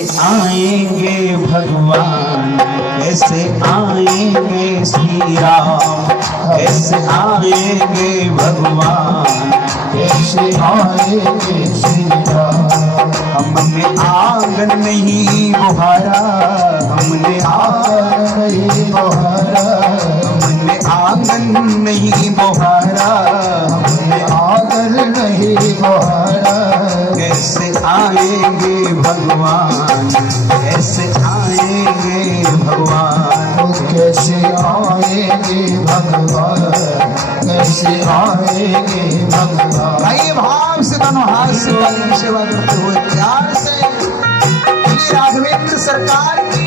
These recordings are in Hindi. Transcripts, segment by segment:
आएंगे भगवान, कैसे आएंगे श्री राम, कैसे आएंगे भगवान, कैसे आएंगे श्री राम। हमने आंगन नहीं बुहारा, हमने आंगन नहीं बुहारा, हमने आंगन नहीं बुहारा, हमने आंगन नहीं बुहारा। कैसे आएंगे भगवान, कैसे आएंगे भगवान, कैसे आएंगे भगवान, कैसे आएंगे भगवान। भाई भाव से दोनों हाथ से भजन सेवा करते हुए प्यार से श्री राघवेंद्र सरकार की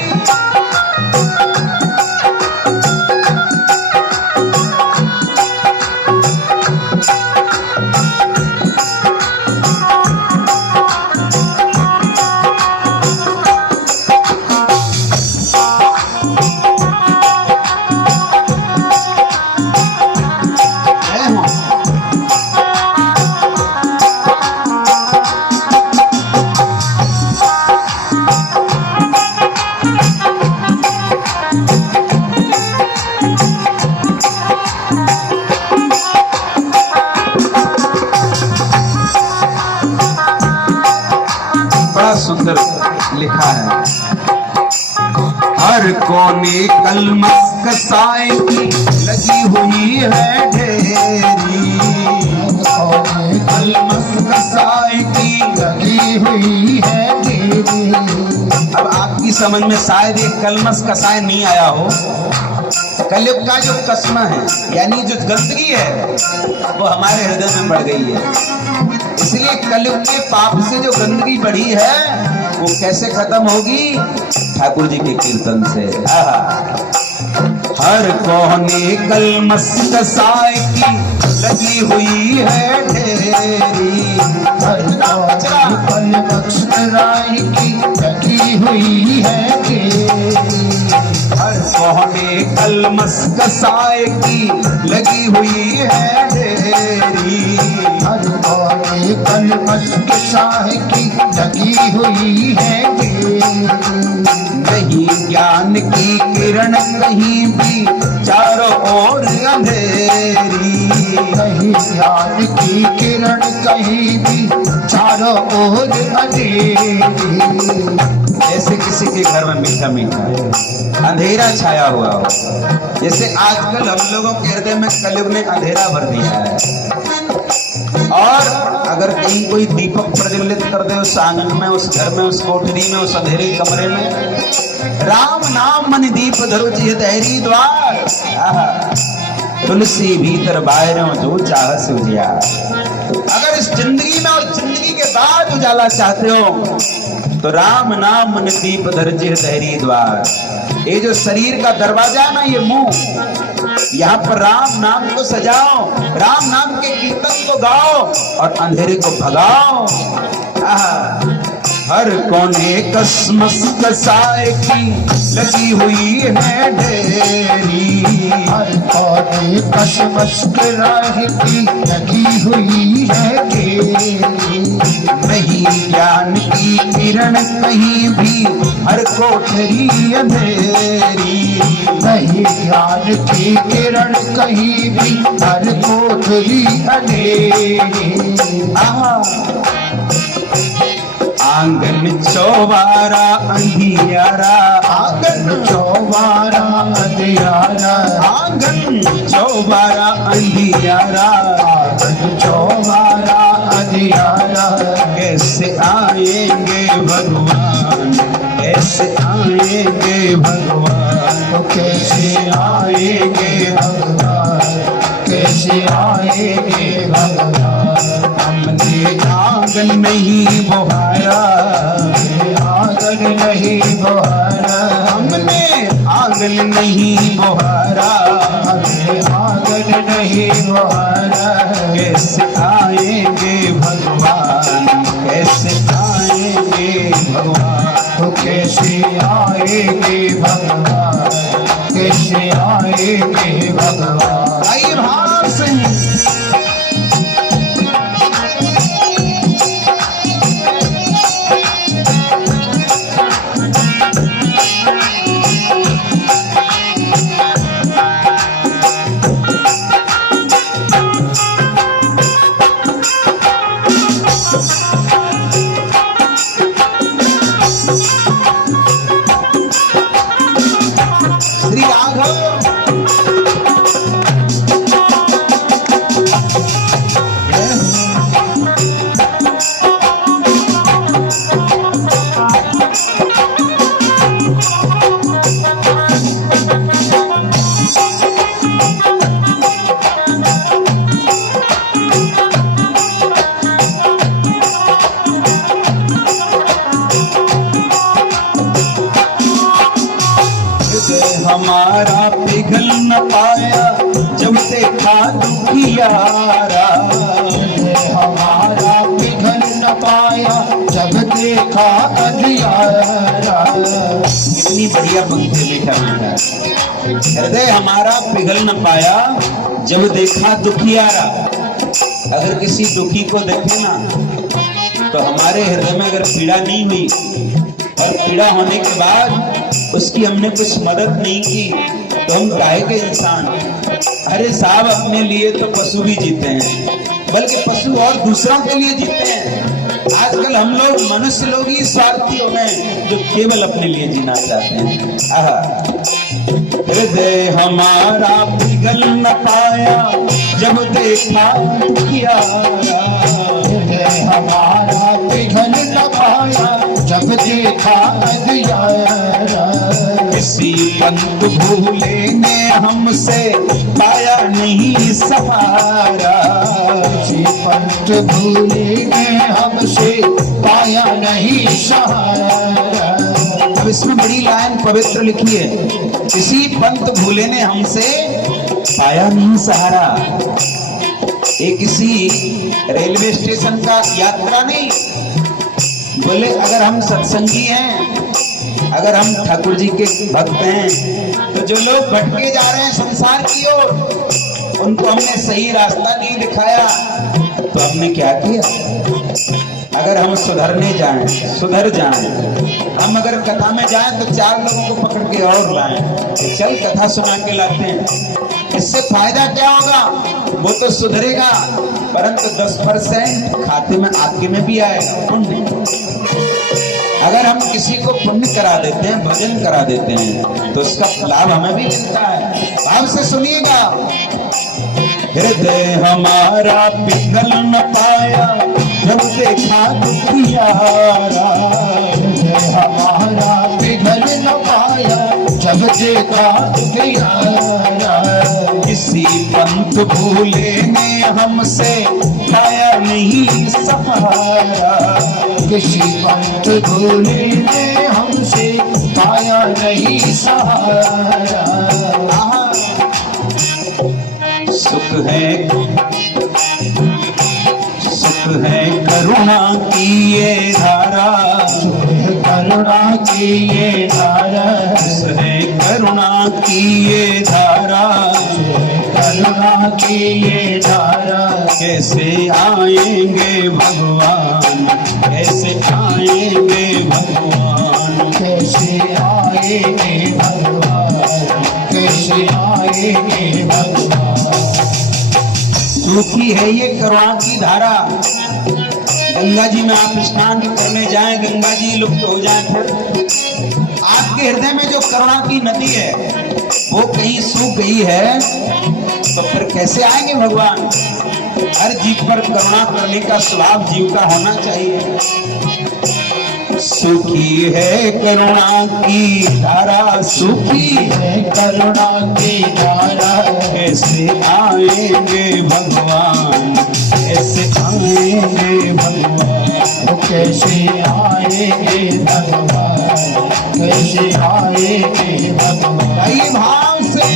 सुंदर लिखा है। हर कोने कलमस कसाई की लगी हुई है ढेरी, कलमस कसाई की लगी हुई है ढेरी। अब आपकी समझ में शायद एक कलमस कसाई नहीं आया हो। कलयुग का जो कसमा है यानी जो गंदगी है वो हमारे हृदय में बढ़ गई है। इसलिए कलयुग के पाप से जो गंदगी बढ़ी है वो कैसे खत्म होगी? ठाकुर जी के कीर्तन से। हर कोने कलमस कसाई की लगी हुई है ढेरी, हर कोने कलमस कसाई की लगी हुई है ढेरी। हर कोने कलमस कसाई की लगी हुई है ढेरी, हर कोने कलमस कसाई की लगी हुई है ढेरी। नहीं ज्ञान की किरण कहीं भी चारों ओर अंधेरी, कहीं ज्ञान की किरण कहीं भी चारों ओर अंधेरी। जैसे किसी के घर में मीठा मीठा अंधेरा छाया हुआ हो, जैसे आजकल हम लोगों के हृदय में कलयुग ने अंधेरा भर दिया है। और अगर कहीं कोई दीपक प्रज्वलित कर दे उस आंगन में, उस घर में, उस कोठरी में, उस अंधेरे कमरे में, राम नाम मन दीप धरो चित हरि द्वार, तुलसी भीतर बाहरों जो चाह से उजियार। अगर इस जिंदगी में और जिंदगी के बाद उजाला चाहते हो तो राम नाम मन दीप धर चित हरि द्वार। ये जो शरीर का दरवाजा ना, ये मुंह, यहाँ पर राम नाम को सजाओ, राम नाम के कीर्तन को गाओ और अंधेरे को भगाओ। हर कोने कसमस कसाई की लगी हुई है ढेरी, हर कोने कसमस कसाई की लगी हुई है ढेरी। नहीं ज्ञान की किरण कहीं भी, हर कोठरी अंधेरी, नहीं ज्ञान की किरण कहीं भी, हर कोठरी अंधेरी। आंगन चौबारा अंधियारा, आंगन चौबारा अंधियारा, आंगन चौबारा अंधियारा, आंगन चौबारा अंधियारा। कैसे आएंगे भगवान, कैसे आएंगे भगवान, कैसे आएंगे भगवान, कैसे आएंगे भगवान। हमने आंगन नहीं बुहारा, आंगन नहीं बुहारा, हमने आंगन नहीं बुहारा, हमें आंगन नहीं बुहारा। कैसे आएंगे भगवान, कैसे आएंगे भगवान, कैसे आएंगे भगवान, कैसे आएंगे भगवान। आइए भाव से हमारा पिघल न पाया जब देखा दुखियारा। हमारा पिघल न पाया जब देखा अंधियारा। कितनी बढ़िया पंक्ति मीठा मीठा। हृदय हमारा पिघल न पाया जब देखा दुखियारा। अगर किसी दुखी को देखे ना तो हमारे हृदय में अगर पीड़ा नहीं हुई और पीड़ा होने के बाद उसकी हमने कुछ मदद नहीं की तो हम काहे के इंसान। अरे साहब, अपने लिए तो पशु भी जीते हैं, बल्कि पशु और दूसरों के लिए जीते हैं। आजकल हम लोग मनुष्य लोग ही स्वार्थी हो गए जो केवल अपने लिए जीना चाहते हैं। हृदय हमारा पिघल न पाया जब देखा दुखियारा। हृदय हमारा पिघल न पाया जब देखा अंधियारा। किसी पंत भूले ने हमसे पाया नहीं सहारा। किसी पंत भूले ने हमसे पाया नहीं सहारा। अब इसमें बड़ी लाइन पवित्र लिखी है, किसी पंत भूले ने हमसे पाया नहीं सहारा। ये किसी रेलवे स्टेशन का यात्रा नहीं, बोले अगर हम सत्संगी हैं, अगर हम ठाकुर जी के भक्त हैं, तो जो लोग भटके जा रहे हैं संसार की ओर, उनको हमने सही रास्ता नहीं दिखाया तो हमने क्या किया? अगर हम सुधरने जाएं, सुधर जाएं, हम अगर कथा में जाएं तो 4 लोगों को पकड़ के और लाएं, तो चल कथा सुना के लाते हैं। इससे फायदा क्या होगा? वो तो सुधरेगा, परंतु 10% खाते में आपके में भी आएगा पुण्य। अगर हम किसी को पुण्य करा देते हैं, भजन करा देते हैं, तो उसका लाभ हमें भी मिलता है। भाव से सुनिएगा। हृदय हमारा पिघल न पाया जब देखा दुखियारा। हृदय हमारा पिघल न पाया जब देखा अंधियारा। किसी पंत भूले ने हमसे पाया नहीं सहारा। किसी पंत भूले ने हमसे पाया नहीं सहारा। सुख है करुणा की ये धारा। करुणा की ये धारा। सुख है करुणा की ये धारा। करुणा की ये धारा। कैसे आएंगे भगवान, कैसे आएंगे भगवान, कैसे आएंगे भगवान, कैसे आएंगे भगवान। सूखी है ये करुणा की धारा। गंगा जी में आप स्नान करने जाएं, गंगा जी लुप्त हो जाएं, फिर आपके हृदय में जो करुणा की नदी है वो कहीं सूख गई है, तो फिर कैसे आएंगे भगवान? हर जीव पर करुणा करने का स्वभाव जीव का होना चाहिए। सूखी है करुणा की धारा, सूखी है करुणा की धारा। कैसे आएंगे भगवान, कैसे आएंगे भगवान, कैसे आएंगे भगवान, कैसे आएंगे भगवान। भाव से